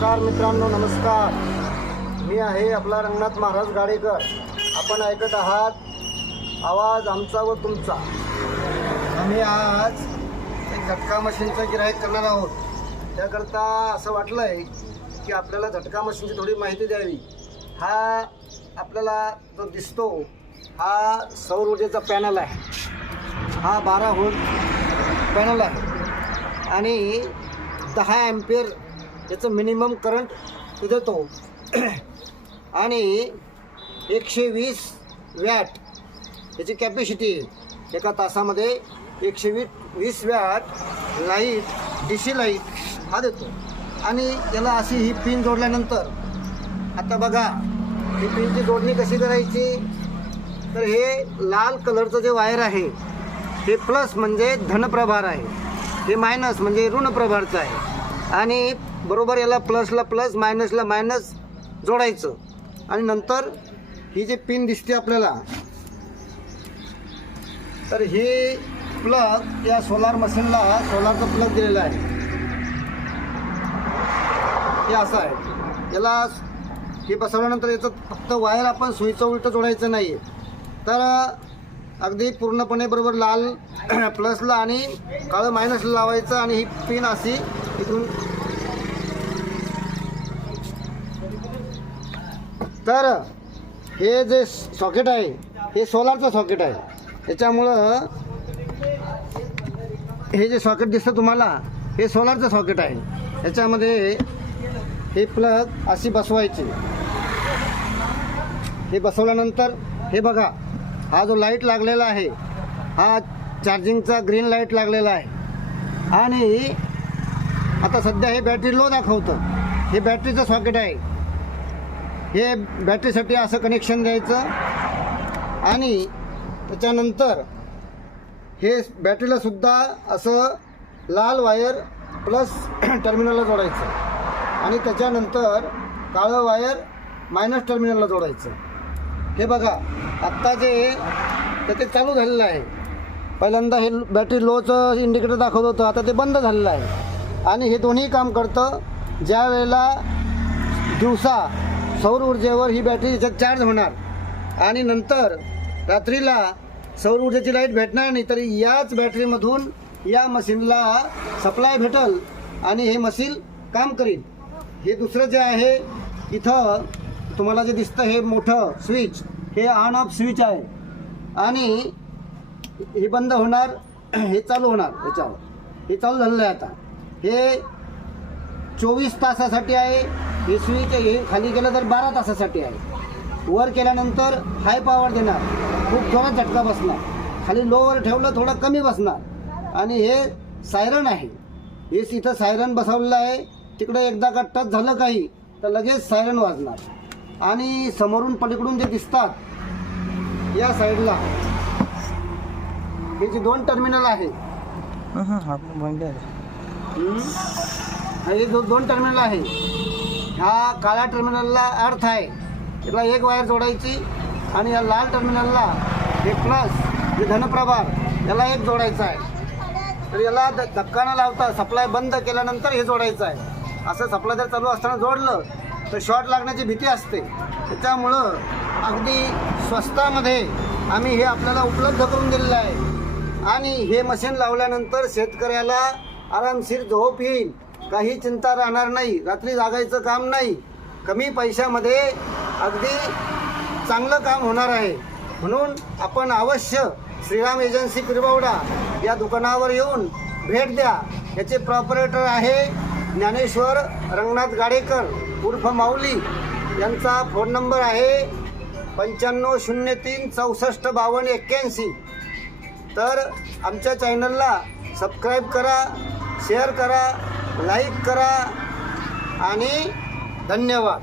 नमस्कार मित्रांनो नमस्कार. मी आहे आपला रंगनाथ महाराज गाडेकर. आपण ऐकत आहात आवाज आमचा व तुमचा. आम्ही आज एक झटका मशीनचं गिराईक करणार आहोत. त्याकरता असं वाटलं आहे की आपल्याला झटका मशीनची थोडी माहिती द्यावी. हा आपल्याला जो दिसतो हा सौर ऊर्जेचा पॅनल आहे. हा बारा होल्ट पॅनल आहे. आणि दहा ॲम्पियर त्याचं मिनिमम करंट देतो आणि एकशे वीस वॅट याची कॅपॅसिटी एका तासामध्ये एकशे वीस वीस watt light D C light हा देतो. आणि याला अशी ही पिन जोडल्यानंतर आता बघा ही पिनची जोडणी कशी करायची? तर हे लाल कलरचं जे वायर आहे हे प्लस म्हणजे धनप्रभार आहे. हे मायनस म्हणजे ऋण प्रभारचं आहे. आणि बरोबर याला प्लसला प्लस मायनसला मायनस जोडायचं. आणि नंतर ही जी पिन दिसते आपल्याला तर हे प्लग या सोलार मशीनला सोलारचं प्लग दिलेलं आहे. हे असं आहे. याला हे बसवल्यानंतर याचं फक्त वायर आपण सुईचं उलटं जोडायचं नाही तर अगदी पूर्णपणे बरोबर लाल प्लसला आणि काळं मायनसला लावायचं आणि ही पिन अशी इथून तर हे जे सॉकेट आहे हे सोलारचं सॉकेट आहे. त्याच्यामुळं हे जे सॉकेट दिसतं तुम्हाला हे सोलारचं सॉकेट आहे. याच्यामध्ये हे प्लग अशी बसवायची. हे बसवल्यानंतर हे बघा हा जो लाइट लागलेला आहे हा चार्जिंगचा ग्रीन लाइट लागलेला आहे. आणि आता सध्या हे बॅटरी लो दाखवतं. हे बॅटरीचं सॉकेट आहे. हे बॅटरीसाठी असं कनेक्शन द्यायचं आणि त्याच्यानंतर हे बॅटरीला सुद्धा असं लाल वायर प्लस टर्मिनलला जोडायचं. आणि त्याच्यानंतर काळं वायर मायनस टर्मिनलला जोडायचं. हे बघा आत्ता जे तर ते चालू झालेलं आहे. पहिल्यांदा हे बॅटरी लोचं इंडिकेटर दाखवत होतं आता ते बंद झालेलं आहे. आणि हे दोन्ही काम करतं ज्या वेळेला दिवसा सौर ऊर्जेवर ही बॅटरी याच्यात चार्ज होणार. आणि नंतर रात्रीला सौर ऊर्जेची लाइट भेटणार नाही तरी याच बॅटरीमधून या मशीनला सप्लाय भेटल आणि हे मशीन काम करील हे दुसरं जे आहे इथं तुम्हाला जे दिसतं हे मोठं स्विच हे ऑन ऑफ स्विच आहे. आणि हे बंद होणार हे चालू होणार याच्यावर. हे चालू झालेलं आहे आता. हे चोवीस तासासाठी आहे. हे स्विच हे खाली गेलं तर बारा तासासाठी आहे. वर केल्यानंतर हाय पॉवर देणार. खूप जोरात झटका बसणार. खाली लोवर ठेवलं थोडं कमी बसणार. आणि हे सायरन आहे. हे इथं सायरन बसवलेलं आहे. तिकडे एकदा का टच झालं काही तर लगेच सायरन वाजणार. आणि समोरून पलीकडून जे दिसतात या साईडला हे जे दोन टर्मिनल आहे. हे जो दोन टर्मिनल आहे ह्या काळ्या टर्मिनलला अर्थ आहे. याला एक वायर जोडायची आणि या लाल टर्मिनलला हे प्लस हे धनप्रभार याला एक जोडायचं आहे. तर याला ध- धक्का न लावता सप्लाय बंद केल्यानंतर हे जोडायचं आहे. असं सप्लाय जर चालू असताना जोडलं तर शॉर्ट लागण्याची भीती असते. त्याच्यामुळं अगदी स्वस्तामध्ये आम्ही हे आपल्याला उपलब्ध करून दिलेलं आहे. आणि हे मशीन लावल्यानंतर शेतकऱ्याला आरामशीर झोप येईल. काही चिंता राहणार नाही. रात्री जागायचं काम नाही. कमी पैशामध्ये अगदी चांगलं काम होणार आहे. म्हणून आपण अवश्य श्रीराम एजन्सी पिरबावडा या दुकानावर येऊन भेट द्या. याचे प्रॉपरेटर आहे ज्ञानेश्वर रंगनाथ गाडेकर उर्फ माऊली यांचा फोन नंबर आहे पंच्याण्णव शून्य तीन चौसष्ट बावन्न एक्क्याऐंशी. तर आमच्या चॅनलला सबस्क्राईब करा शेअर करा लाईक करा आणि धन्यवाद.